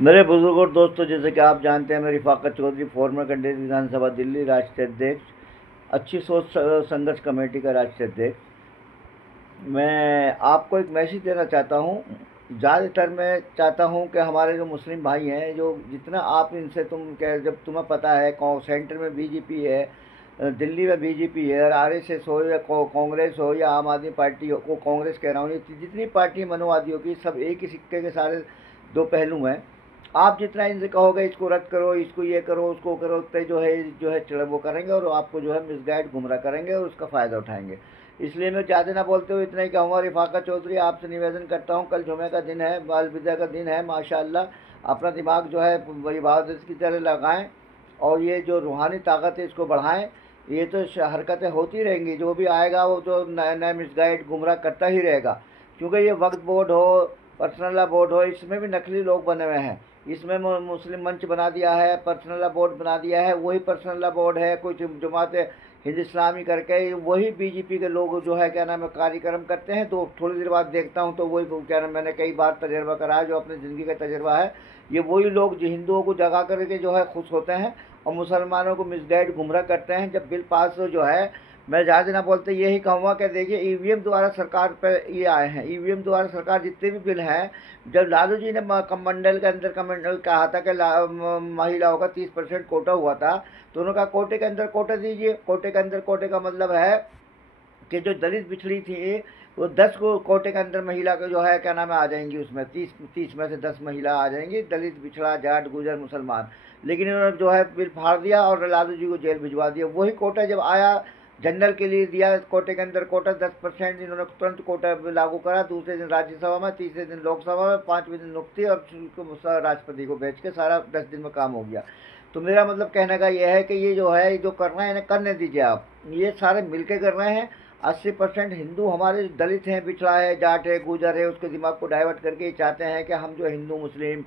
मेरे बुजुर्ग और दोस्तों, जैसे कि आप जानते हैं, मैं रिफाकत चौधरी, फॉर्मर कैंडिडेट विधानसभा दिल्ली, राष्ट्रीय अध्यक्ष, अच्छी सोच संघर्ष कमेटी का राष्ट्रीय अध्यक्ष। मैं आपको एक मैसेज देना चाहता हूँ। ज़्यादातर मैं चाहता हूँ कि हमारे जो मुस्लिम भाई हैं, जो जितना आप इनसे तुम कह, जब तुम्हें पता है सेंटर में बीजेपी है, दिल्ली में बीजेपी है, और आरएसएस हो या कांग्रेस हो या आम आदमी पार्टी हो, को कांग्रेस कह रहा हूँ, ये जितनी पार्टी मनोवादियों की, सब एक ही सिक्के के सारे दो पहलू हैं। आप जितना इनसे कहोगे इसको रद्द करो, इसको ये करो, उसको करो, उतने जो है वो करेंगे और आपको जो है मिसगाइड गुमराह करेंगे और उसका फ़ायदा उठाएंगे। इसलिए मैं ज़्यादा ना बोलते हुए इतना ही कहूँगा, रिफाका चौधरी, आपसे निवेदन करता हूँ, कल जुमे का दिन है, बाल विद्या का दिन है, माशाल्लाह अपना दिमाग जो है वही इबादत की तरह लगाएं और ये जो रूहानी ताकत है इसको बढ़ाएं। ये तो हरकतें होती रहेंगी, जो भी आएगा वो तो नया नया मिसगाइड गुमराह करता ही रहेगा। क्योंकि ये वक्फ बोर्ड हो, पर्सनल लॉ बोर्ड हो, इसमें भी नकली लोग बने हुए हैं। इसमें मुस्लिम मंच बना दिया है, पर्सनल लॉ बोर्ड बना दिया है, वही पर्सनल लॉ बोर्ड है, कुछ जमात हिंद इस्लामी करके वही बीजेपी के लोग जो है क्या नाम है कार्यक्रम करते हैं। तो थोड़ी देर बाद देखता हूँ तो वही क्या नाम, मैंने कई बार तजर्बा करा है, जो अपनी ज़िंदगी का तजर्बा है, ये वही लोग जो हिंदुओं को जगा करके जो है खुश होते हैं और मुसलमानों को मिसगाइड गुमराह करते हैं। जब बिल पास जो है, मैं ज़्यादा ना बोलते यही कहूँगा कि देखिए, ईवीएम द्वारा सरकार पर ये आए हैं, ईवीएम द्वारा सरकार जितने भी बिल हैं, जब लालू जी ने कमंडल के अंदर कमंडल कहा था कि महिलाओं का 30% कोटा हुआ था, तो उन्होंने कहा कोटे के अंदर कोटा दीजिए। कोटे के अंदर कोटे का मतलब है कि जो दलित पिछड़ी थी वो 10 को कोटे के अंदर महिला का जो है क्या नाम है आ जाएंगी, उसमें 30 में से 10 महिला आ जाएंगी, दलित पिछड़ा जाट गुजर मुसलमान। लेकिन इन्होंने जो है बिल फाड़ दिया और लालू जी को जेल भिजवा दिया। वही कोटा जब आया जनरल के लिए दिया, कोटे के अंदर कोटा 10%, इन्होंने तुरंत कोटा लागू करा। दूसरे दिन राज्यसभा में, तीसरे दिन लोकसभा में, 5वें दिन नुकती और राष्ट्रपति को भेज के सारा 10 दिन में काम हो गया। तो मेरा मतलब कहने का यह है कि ये जो है जो कर रहे हैं इन्हें करने दीजिए आप, ये सारे मिलके कर रहे हैं। 80% हिंदू हमारे दलित हैं, पिछड़ा है, जाट है, गुजर है, उसके दिमाग को डाइवर्ट करके ये चाहते हैं कि हम जो हिंदू मुस्लिम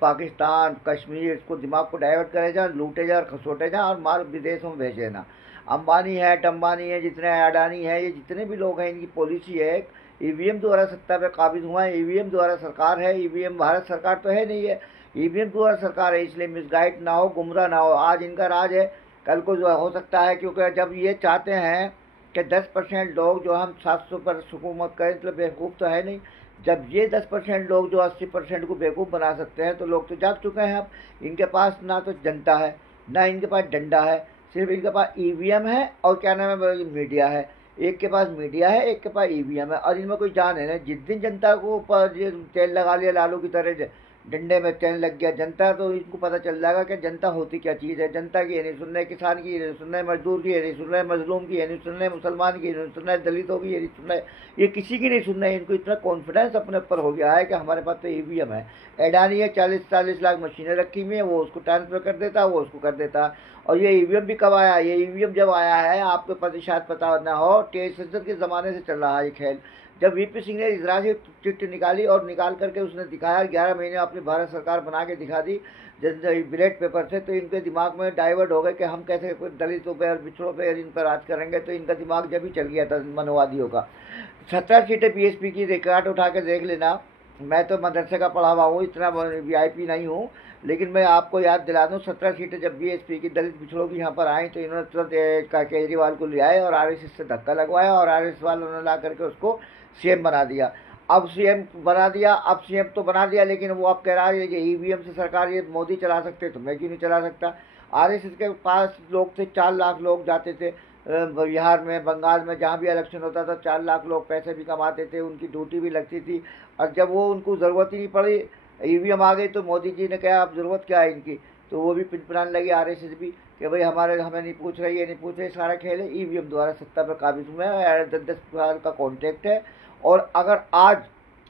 पाकिस्तान कश्मीर, इसको दिमाग को डाइवर्ट करे जाए, लूटे जाए और खसोटे जाए और माल विदेशों में भेजे ना। अंबानी है, टम्बानी है, जितने अडानी है, ये जितने भी लोग हैं, इनकी पॉलिसी है ईवीएम द्वारा सत्ता पे काबिज हुआ है, ईवीएम द्वारा सरकार है। ईवीएम भारत सरकार तो है नहीं है, ईवीएम द्वारा सरकार है। इसलिए मिसगाइड ना हो, गुमराह ना हो। आज इनका राज है, कल को जो हो सकता है, क्योंकि जब ये चाहते हैं कि 10% लोग जो हम 700 पर हुकूमत करें, तो बेवकूफ़ तो है नहीं। जब ये 10% लोग जो 80% को बेवकूफ़ बना सकते हैं, तो लोग तो जाग चुके हैं। अब इनके पास ना तो जनता है, ना इनके पास डंडा है, सिर्फ इनके पास ईवीएम है और क्या नाम है मीडिया है। एक के पास मीडिया है, एक के पास ईवीएम है, और इनमें कोई जान है ना। जिस दिन जनता को ऊपर ये तेल लगा लिया लालू की तरह, डंडे में चैन लग गया जनता, तो इनको पता चल जाएगा कि जनता होती क्या चीज़ है। जनता की ये नहीं सुन रहे, किसान की ये नहीं सुन रहे, मजदूर की ये नहीं सुन रहे, मजलूम की ये नहीं सुन रहे, मुसलमान की ये नहीं सुन रहे, दलितों की ये नहीं सुन रहे, ये किसी की नहीं सुन रहे। इनको इतना कॉन्फिडेंस अपने ऊपर हो गया है कि हमारे पास तो ईवीएम है। एडानी है, 40-40 लाख मशीनें रखी हुई हैं, वो उसको ट्रांसफर कर देता, वो उसको कर देता। और ये ईवीएम भी कब आया? ये ईवीएम जब आया है, आपको पता शायद पता ना हो, टेस्ट सेंसर के ज़माने से चल रहा है ये खेल। जब वीपी सिंह ने इजरा से चिट्ठी निकाली और निकाल करके उसने दिखाया, 11 महीने अपनी भारत सरकार बना के दिखा दी बैलेट पेपर से, तो इनके दिमाग में डाइवर्ट हो गए कि हम कैसे दलितों पर, पिछड़ों पर, इन पर राज करेंगे। तो इनका दिमाग जब ही चल गया था मनोवादियों का। 17 सीटें बीएसपी की, रिकॉर्ड उठा के देख लेना। मैं तो मदरसे का पढ़ा हुआ हूँ, इतना वीआईपी नहीं हूँ, लेकिन मैं आपको याद दिला दूँ, 17 सीटें जब बीएसपी की दलित पिछड़ों की यहाँ पर आई, तो इन्होंने तुरंत केजरीवाल को ले आए और आरएसएस से धक्का लगवाया और आरएसएस वालों ने ला करके उसको सीएम बना दिया। अब सीएम बना दिया, अब सीएम तो बना दिया, लेकिन वो अब कह रहा है कि ईवीएम से सरकार ये मोदी चला सकते, तो मैं क्यों नहीं चला सकता। आरएसएस के पास लोग थे, 4 लाख लोग जाते थे बिहार में, बंगाल में, जहाँ भी इलेक्शन होता था, 4 लाख लोग पैसे भी कमाते थे, उनकी ड्यूटी भी लगती थी। और जब वो उनको ज़रूरत ही नहीं पड़ी, ईवीएम आ गई, तो मोदी जी ने कहा अब ज़रूरत क्या है इनकी, तो वो भी पिनपनाने लगी आरएसएस भी कि भाई हमें नहीं पूछ रही, ये नहीं पूछ रही, सारा खेल है। ईवीएम द्वारा सत्ता पर काबिज हुए हैं, 10-10 साल का कॉन्ट्रैक्ट है। और अगर आज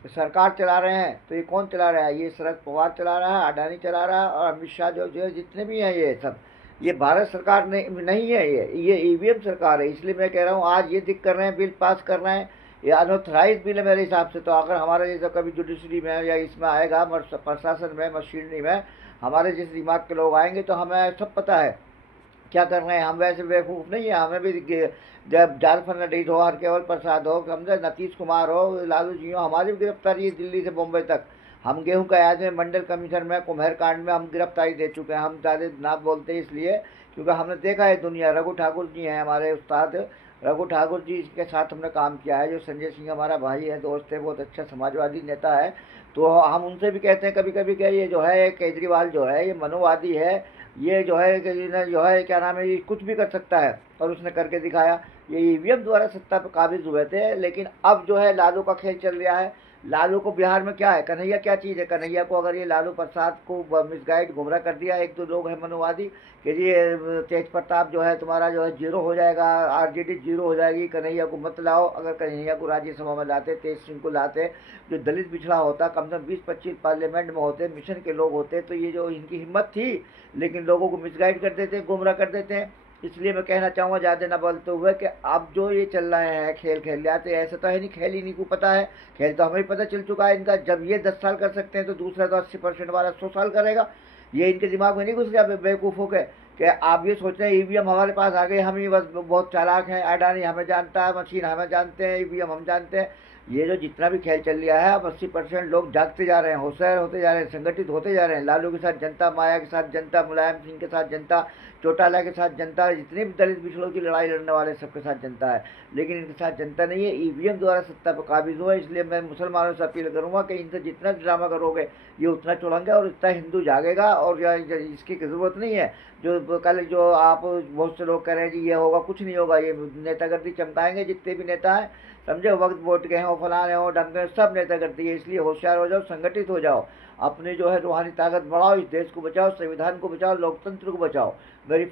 सरकार चला रहे हैं तो ये कौन चला रहा है? ये शरद पवार चला रहा है, अडानी चला रहा है, और अमित शाह जो जितने भी हैं, ये सब, ये भारत सरकार नहीं है, ये ईवीएम सरकार है। इसलिए मैं कह रहा हूँ, आज ये दिक कर रहे हैं, बिल पास कर रहे हैं, ये अनऑथराइज बिल है मेरे हिसाब से। तो अगर हमारे जैसा कभी जुडिशरी में या इसमें आएगा, प्रशासन में, मशीनरी में, हमारे जिस दिमाग के लोग आएंगे, तो हमें सब पता है क्या कर रहे हैं। हम वैसे बेवकूफ़ नहीं है, हमें भी जब जाल फर्नांडीज हो, हरकेवल प्रसाद हो, समझे, नीतीश कुमार हो, लालू जी हो, हमारी भी गिरफ्तारी है दिल्ली से बम्बई तक। हम गेहूं का आज में मंडल कमीशन में कुम्हेर कांड में हम गिरफ्तारी दे चुके हैं। हम ज़्यादा ना बोलते हैं इसलिए क्योंकि हमने देखा है दुनिया। रघु ठाकुर जी हैं हमारे उस्ताद, रघु ठाकुर जी के साथ हमने काम किया है। जो संजय सिंह हमारा भाई है, दोस्त है, बहुत अच्छा समाजवादी नेता है। तो हम उनसे भी कहते हैं कभी कभी कि ये जो है केजरीवाल जो है ये मनोवादी है, ये जो है कि जो है क्या नाम है, ये कुछ भी कर सकता है, और उसने करके दिखाया। ये ईवीएम द्वारा सत्ता पर काबिज हुए थे, लेकिन अब जो है लालू का खेल चल रहा है। लालू को बिहार में क्या है, कन्हैया क्या चीज़ है, कन्हैया को अगर ये लालू प्रसाद को मिसगाइड गुमराह कर दिया, एक दो लोग हैं मनोवादी कि ये तेज प्रताप जो है तुम्हारा जो है जीरो हो जाएगा, आरजेडी जीरो हो जाएगी, कन्हैया को मत लाओ। अगर कन्हैया को राज्यसभा में लाते, तेज सिंह को लाते, जो दलित पिछड़ा होता, कम से कम 20-25 पार्लियामेंट में होते, मिशन के लोग होते, तो ये जो इनकी हिम्मत थी, लेकिन लोगों को मिसगाइड कर देते, गुमराह कर देते हैं। इसलिए मैं कहना चाहूँगा ज़्यादा ना बोलते हुए कि अब जो ये चल रहे हैं खेल खेल रहे हैं, तो ऐसा तो है नहीं खेल ही नहीं को पता है। खेल तो हमें पता चल चुका है इनका। जब ये 10 साल कर सकते हैं तो दूसरा तो 80% वाला 100 साल करेगा। ये इनके दिमाग में नहीं घुस गया बेवकूफ़ों के कि आप ये सोच रहे हैं ईवीएम हमारे पास आ गए, हम ही बस बहुत चालाक हैं, अडानी हमें जानता है, मशीन हमें जानते हैं, ईवीएम हम जानते हैं। ये जो जितना भी खेल चल रहा है, अब 80% लोग जागते जा रहे हैं, होशियार होते जा रहे हैं, संगठित होते जा रहे हैं। लालू के साथ जनता, माया के साथ जनता, मुलायम सिंह के साथ जनता, चौटाला के साथ जनता, जितने भी दलित पिछड़ों की लड़ाई लड़ने वाले सबके साथ जनता है। लेकिन इनके साथ जनता नहीं है, ईवीएम द्वारा सत्ता पर काबिज हुआ। इसलिए मैं मुसलमानों से अपील करूँगा कि इनसे जितना ड्रामा करोगे ये उतना चुड़ेंगे और इतना हिंदू जागेगा। और इसकी ज़रूरत नहीं है जो कल जो आप बहुत से लोग कह रहे हैं जी ये होगा, कुछ नहीं होगा। ये नेतागर्दी चमकाएंगे जितने भी नेता हैं, समझे, वक्त वोट के हों, फलाने हों, ढंग, सब नेतागर्दी है। इसलिए होशियार हो जाओ, संगठित हो जाओ, अपनी जो है रूहानी ताकत बढ़ाओ, इस देश को बचाओ, संविधान को बचाओ, लोकतंत्र को बचाओ। मेरी